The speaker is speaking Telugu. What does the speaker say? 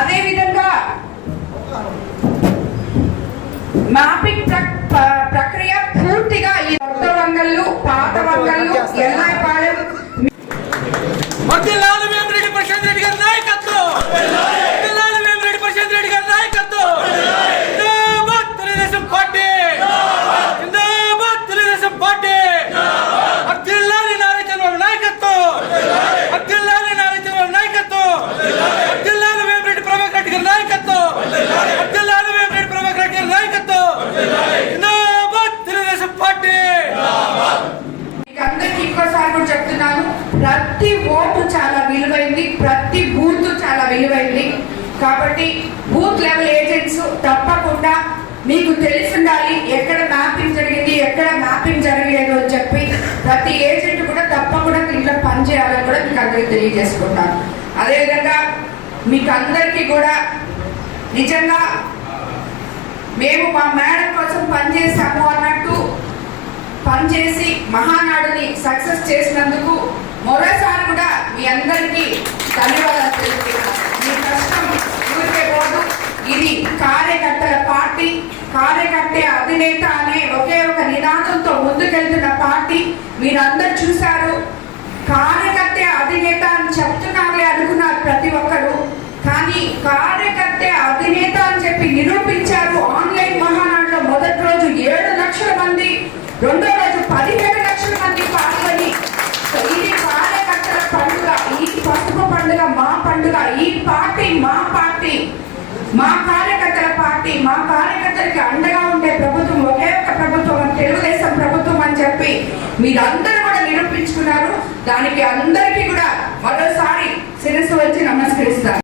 అదే విధంగా మ్యాపింగ్ ప్రక్రియ పూర్తిగా ఈ కొత్త వంగళ్ళు, పాత వంగళ్ళు, ఎల్లాయిపాలెం ప్రతి ఓటు చాలా విలువైంది, ప్రతి బూత్ చాలా విలువైంది. కాబట్టి బూత్ లెవెల్ ఏజెంట్స్ తప్పకుండా మీకు తెలిసి ఉండాలి ఎక్కడ మ్యాపింగ్ జరిగింది, ఎక్కడ మ్యాపింగ్ జరగలేదు అని చెప్పి ప్రతి ఏజెంట్ కూడా తప్పకుండా దీంట్లో పనిచేయాలని కూడా మీకు అందరికీ తెలియజేసుకుంటాను. అదేవిధంగా మీకు అందరికీ కూడా నిజంగా మేము మా మేడం కోసం పనిచేసాము అన్నట్టు పనిచేసి మహానాడుని సక్సెస్ చేసినందుకు మరోసారి కూడా మీ అందరికీ ధన్యవాదాలు తెలుపుతున్నాను. మీ కష్టం ఊరికే పోదు. ఇది కార్యకర్తల పార్టీ, కార్యకర్త అధినేత అనే ఒకే ఒక నినాదంతో ముందుకెళ్తున్న పార్టీ. మీరందరూ చూశారు, కార్యకర్త అధినేత అని చెప్తున్నారే అనుకున్నారు ప్రతి ఒక్కరు. కానీ కార్యకర్త అధినేత అని చెప్పి నిరూపించారు. ఆన్లైన్ మహానాడులో మొదటి రోజు 7 లక్షల మంది, రెండో రోజు 17 లక్షల మంది పాల్గొని ఇది కార్యకర్తల పండుగ, ఈ పసుపు పండుగ మా పండుగ, ఈ పార్టీ మా పార్టీ, మా కార్యకర్తల పార్టీ, మా కార్యకర్తలకి అండగా ఉండే ప్రభుత్వం ఒకే ఒక ప్రభుత్వం, తెలుగుదేశం ప్రభుత్వం అని చెప్పి మీరందరూ కూడా నిరూపించుకున్నారు. దానికి అందరికీ కూడా మరోసారి శిరస్సు వచ్చి నమస్కరిస్తారు.